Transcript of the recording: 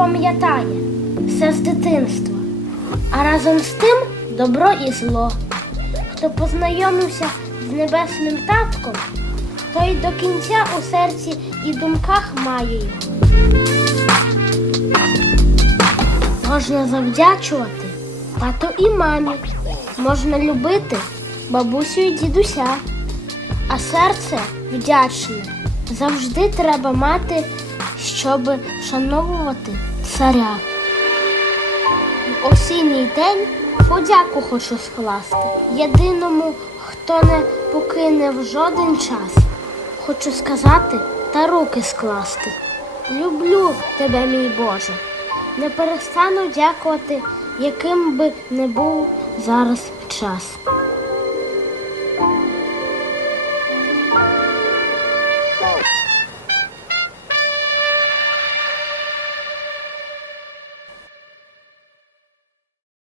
пам'ятає все з дитинства, а разом з тим добро і зло. Хто познайомився з небесним татком, той до кінця у серці і думках має його. Можна завдячувати тату і мамі, можна любити бабусю і дідуся, а серце вдячне завжди треба мати, щоб вшановувати царя. В осінній день подяку хочу скласти єдиному, хто не покине в жоден час. Хочу сказати та руки скласти. Люблю тебе, мій Боже. Не перестану дякувати, яким би не був зараз час.